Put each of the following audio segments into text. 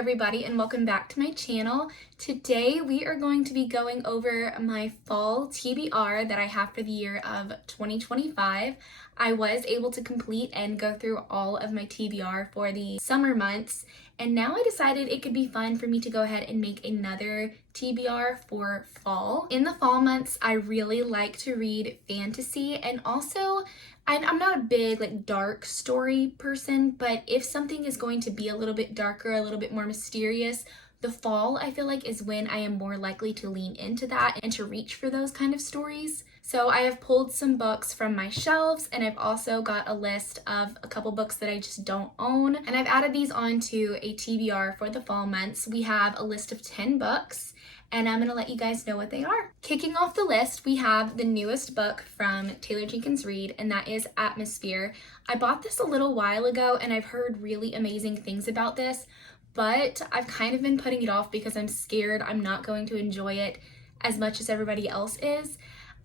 everybody, and welcome back to my channel. Today we are going to be going over my fall TBR that I have for the year of 2025. I was able to complete and go through all of my TBR for the summer months, and now I decided it could be fun for me to go ahead and make another TBR for fall. In the fall months, I really like to read fantasy, and also I'm not a big dark story person, but if something is going to be a little bit darker, a little bit more mysterious, the fall I feel like is when I am more likely to lean into that and to reach for those kind of stories. So I have pulled some books from my shelves, and I've also got a list of a couple books that I just don't own, and I've added these onto a TBR for the fall months. We have a list of 10 books, and I'm gonna let you guys know what they are. Kicking off the list, we have the newest book from Taylor Jenkins Reid, and that is Atmosphere. I bought this a little while ago, and I've heard really amazing things about this, but I've kind of been putting it off because I'm scared I'm not going to enjoy it as much as everybody else is.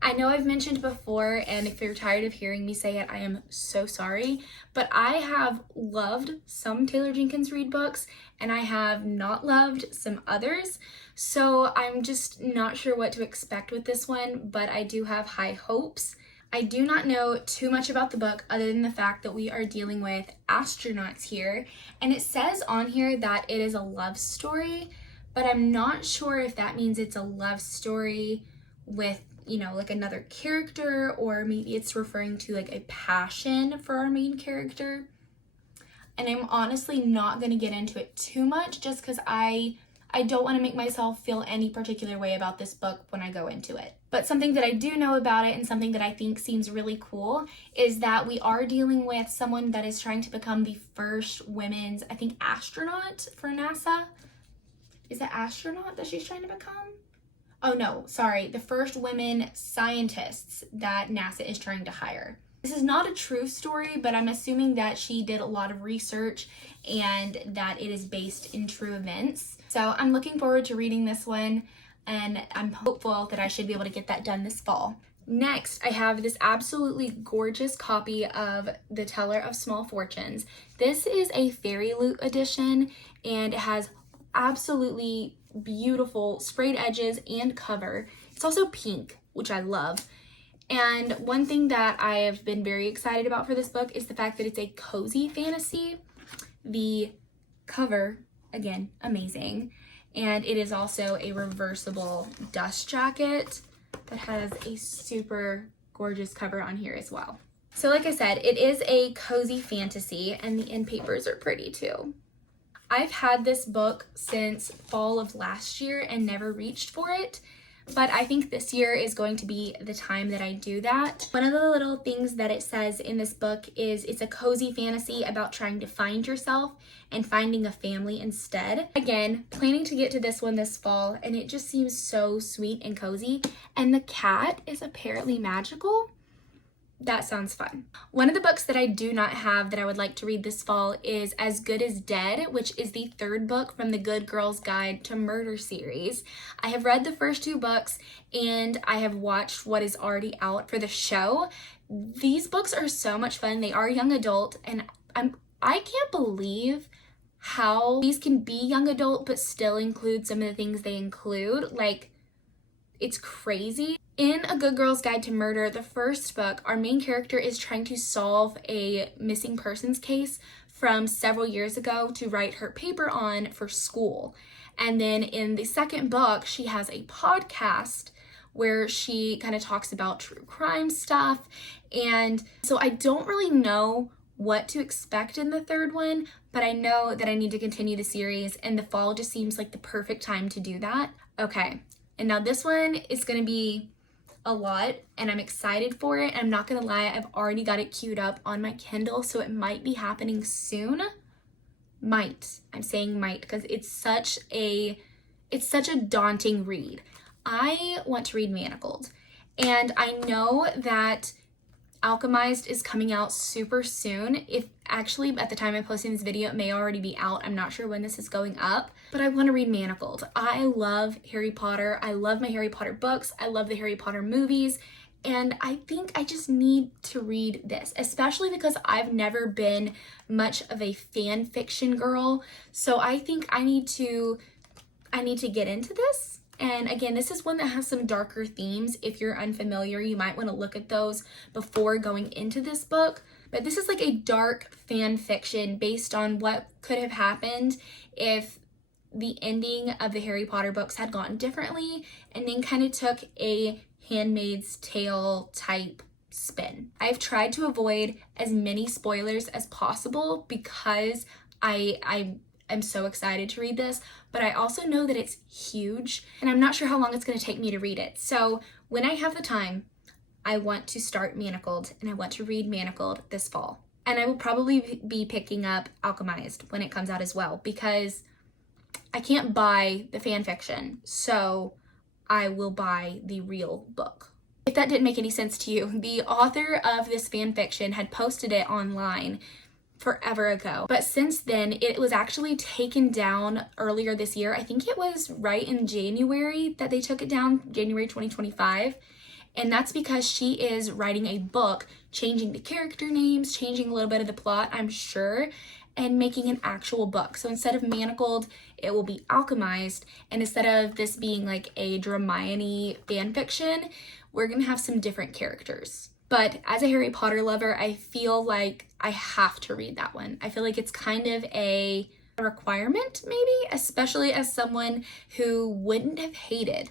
I know I've mentioned before, and if you're tired of hearing me say it, I am so sorry, but I have loved some Taylor Jenkins Reid books, and I have not loved some others, so I'm just not sure what to expect with this one, but I do have high hopes. I do not know too much about the book other than the fact that we are dealing with astronauts here, and it says on here that it is a love story, but I'm not sure if that means it's a love story with another character, or maybe it's referring to a passion for our main character. And I'm honestly not going to get into it too much just because I don't want to make myself feel any particular way about this book when I go into it. But something that I do know about it, and something that I think seems really cool, is that we are dealing with someone that is trying to become the first women's, I think, astronaut for NASA. Is it astronaut that she's trying to become? Oh no, sorry, the first women scientists that NASA is trying to hire. This is not a true story, but I'm assuming that she did a lot of research and that it is based in true events. So I'm looking forward to reading this one, and I'm hopeful that I should be able to get that done this fall. Next, I have this absolutely gorgeous copy of The Teller of Small Fortunes. This is a Fairy Loot edition, and it has absolutely beautiful sprayed edges and cover. It's also pink, which I love. And one thing that I have been very excited about for this book is the fact that it's a cozy fantasy. The cover, again, amazing. And it is also a reversible dust jacket that has a super gorgeous cover on here as well. So like I said, it is a cozy fantasy, and the end papers are pretty too. I've had this book since fall of last year and never reached for it, but I think this year is going to be the time that I do that. One of the little things that it says in this book is it's a cozy fantasy about trying to find yourself and finding a family instead. Again, planning to get to this one this fall, and it just seems so sweet and cozy. And the cat is apparently magical. That sounds fun. One of the books that I do not have that I would like to read this fall is As Good as Dead, which is the third book from the Good Girl's Guide to Murder series. I have read the first two books, and I have watched what is already out for the show. These books are so much fun. They are young adult, and I can't believe how these can be young adult but still include some of the things they include. It's crazy. In A Good Girl's Guide to Murder, the first book, our main character is trying to solve a missing persons case from several years ago to write her paper on for school. And then in the second book, she has a podcast where she kind of talks about true crime stuff. And so I don't really know what to expect in the third one, but I know that I need to continue the series, and the fall just seems like the perfect time to do that. Okay, and now this one is going to be a lot, and I'm excited for it. I'm not gonna lie, I've already got it queued up on my Kindle, so it might be happening soon. Might. I'm saying might because it's such a daunting read. I want to read Manacled, and I know that Alchemized is coming out super soon. If actually at the time I'm posting this video, it may already be out. I'm not sure when this is going up, but I want to read Manacled. I love Harry Potter. I love my Harry Potter books. I love the Harry Potter movies, And I think I just need to read this, especially because I've never been much of a fan fiction girl. So I think I need to get into this. And again, this is one that has some darker themes. If you're unfamiliar, you might want to look at those before going into this book. But this is like a dark fan fiction based on what could have happened if the ending of the Harry Potter books had gone differently and then kind of took a Handmaid's Tale type spin. I've tried to avoid as many spoilers as possible because I am so excited to read this, but I also know that it's huge and I'm not sure how long it's going to take me to read it. So when I have the time, I want to start Manacled and I want to read Manacled this fall. And I will probably be picking up Alchemized when it comes out as well because I can't buy the fan fiction, so I will buy the real book. If that didn't make any sense to you, the author of this fan fiction had posted it online forever ago, but since then it was actually taken down earlier this year. I think it was right in January that they took it down, January 2025. And that's because she is writing a book, changing the character names, changing a little bit of the plot, I'm sure, and making an actual book. So instead of Manacled, it will be Alchemized. And instead of this being like a Hermione fan fiction, we're going to have some different characters. But as a Harry Potter lover, I feel like I have to read that one. I feel like it's kind of a requirement, maybe, especially as someone who wouldn't have hated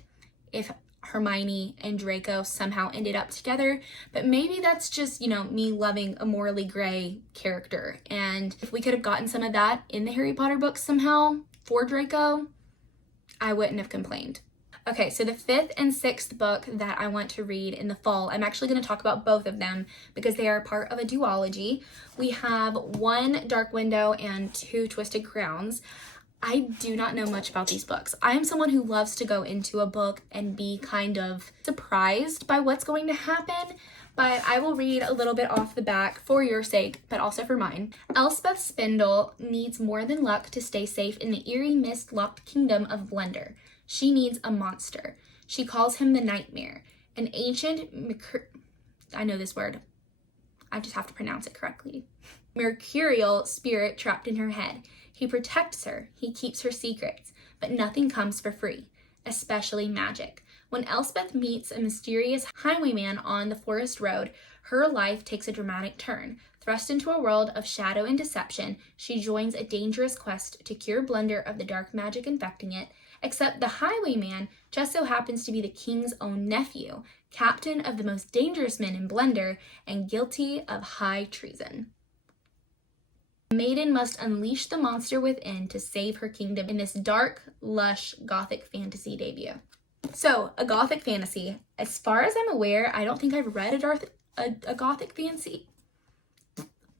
if Hermione and Draco somehow ended up together, but maybe that's just, me loving a morally gray character. And if we could have gotten some of that in the Harry Potter books somehow for Draco, I wouldn't have complained. Okay, so the 5th and 6th book that I want to read in the fall, I'm actually going to talk about both of them because they are part of a duology. We have 1 Dark Window and 2 Twisted Crowns. I do not know much about these books. I am someone who loves to go into a book and be kind of surprised by what's going to happen, but I will read a little bit off the back for your sake, but also for mine. Elspeth Spindle needs more than luck to stay safe in the eerie mist-locked kingdom of Blender. She needs a monster. She calls him the Nightmare, an ancient I know this word. I just have to pronounce it correctly. Mercurial spirit trapped in her head. He protects her, he keeps her secrets, but nothing comes for free, especially magic. When Elspeth meets a mysterious highwayman on the forest road, her life takes a dramatic turn. Thrust into a world of shadow and deception, she joins a dangerous quest to cure Blender of the dark magic infecting it, except the highwayman just so happens to be the king's own nephew, captain of the most dangerous men in Blender, and guilty of high treason. The maiden must unleash the monster within to save her kingdom in this dark, lush, gothic fantasy debut. So, a gothic fantasy. As far as I'm aware, I don't think I've read a gothic fantasy.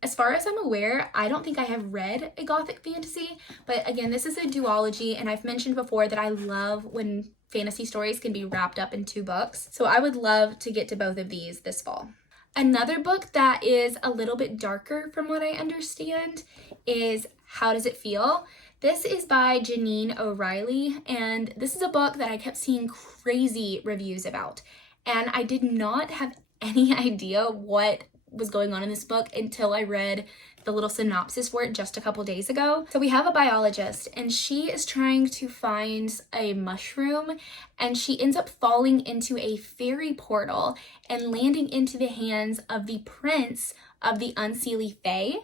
As far as I'm aware, I don't think I have read a gothic fantasy, but again, this is a duology, and I've mentioned before that I love when fantasy stories can be wrapped up in 2 books, so I would love to get to both of these this fall. Another book that is a little bit darker from what I understand is How Does It Feel? This is by Janine O'Reilly, and this is a book that I kept seeing crazy reviews about, and I did not have any idea what was going on in this book until I read the little synopsis for it just a couple days ago. So we have a biologist and she is trying to find a mushroom, and she ends up falling into a fairy portal and landing into the hands of the prince of the Unseelie Fae.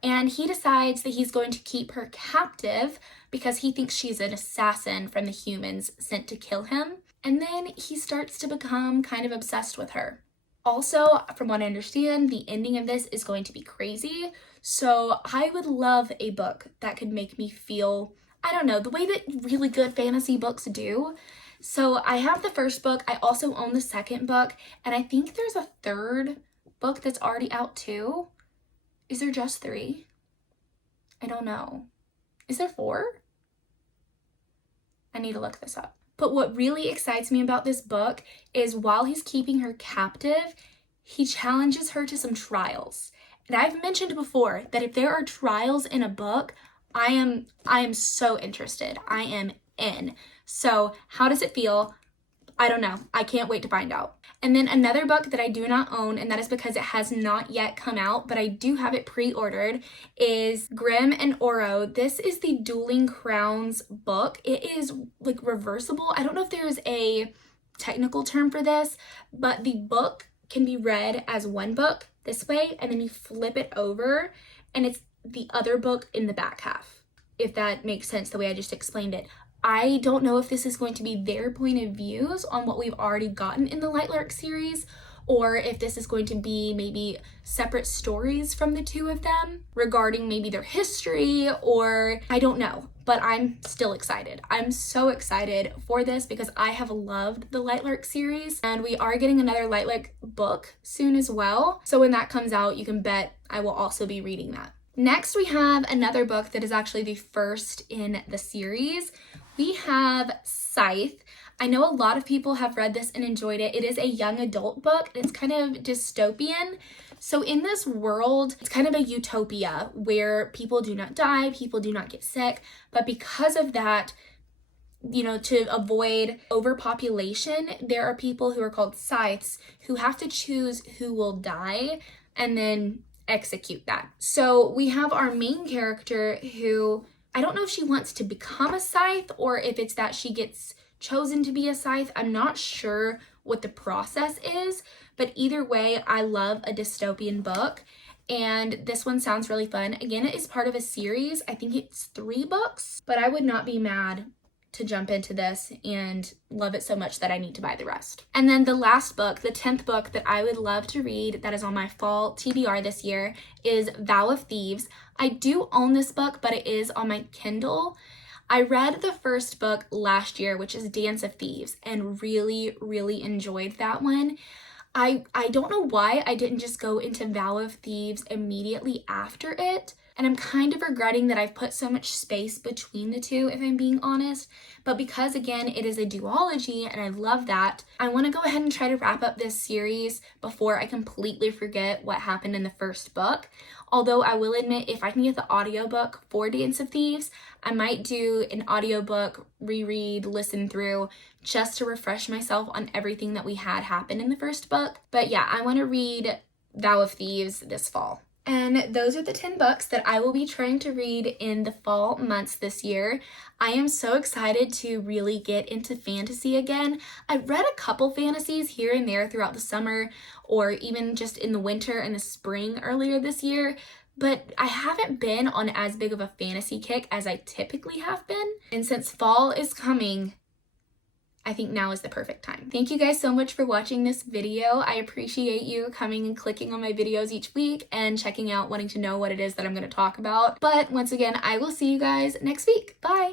And he decides that he's going to keep her captive because he thinks she's an assassin from the humans sent to kill him. And then he starts to become kind of obsessed with her. Also, from what I understand, the ending of this is going to be crazy. So I would love a book that could make me feel, I don't know, the way that really good fantasy books do. So I have the first book. I also own the second book. And I think there's a third book that's already out too. Is there just 3? I don't know. Is there 4? I need to look this up. But what really excites me about this book is while he's keeping her captive, he challenges her to some trials. And I've mentioned before that if there are trials in a book, I am so interested. I am in. So, How Does It Feel? I don't know. I can't wait to find out. And then another book that I do not own, and that is because it has not yet come out, but I do have it pre-ordered, is Grimm and Oro. This is the Dueling Crowns book. It is like reversible. I don't know if there's a technical term for this, but the book can be read as one book this way, and then you flip it over, and it's the other book in the back half, if that makes sense the way I just explained it. I don't know if this is going to be their point of views on what we've already gotten in the Lightlark series, or if this is going to be maybe separate stories from the two of them regarding maybe their history, or I don't know, but I'm still excited. I'm so excited for this because I have loved the Lightlark series, and we are getting another Lightlark book soon as well. So when that comes out, you can bet I will also be reading that. Next, we have another book that is actually the first in the series. We have Scythe. I know a lot of people have read this and enjoyed it. It is a young adult book. It's kind of dystopian. So in this world, it's kind of a utopia where people do not die, people do not get sick, but because of that, you know, to avoid overpopulation, there are people who are called scythes who have to choose who will die and then execute that. So we have our main character who, I don't know if she wants to become a scythe or if it's that she gets chosen to be a scythe. I'm not sure what the process is, but either way, I love a dystopian book, and this one sounds really fun. Again, it is part of a series. I think it's 3 books, but I would not be mad to jump into this and love it so much that I need to buy the rest. And then the last book, the 10th book that I would love to read that is on my fall TBR this year is Vow of Thieves. I do own this book, but it is on my Kindle. I read the first book last year, which is Dance of Thieves, and really, really enjoyed that one. I don't know why I didn't just go into Vow of Thieves immediately after it. And I'm kind of regretting that I've put so much space between the two, if I'm being honest. But because, again, it is a duology and I love that, I want to go ahead and try to wrap up this series before I completely forget what happened in the first book. Although I will admit, if I can get the audiobook for Dance of Thieves, I might do an audiobook, reread, listen through, just to refresh myself on everything that we had happen in the first book. But yeah, I want to read Vow of Thieves this fall. And those are the 10 books that I will be trying to read in the fall months this year. I am so excited to really get into fantasy again. I've read a couple fantasies here and there throughout the summer, or even just in the winter and the spring earlier this year, but I haven't been on as big of a fantasy kick as I typically have been. And since fall is coming, I think now is the perfect time. Thank you guys so much for watching this video. I appreciate you coming and clicking on my videos each week and checking out, wanting to know what it is that I'm going to talk about. But once again, I will see you guys next week. Bye!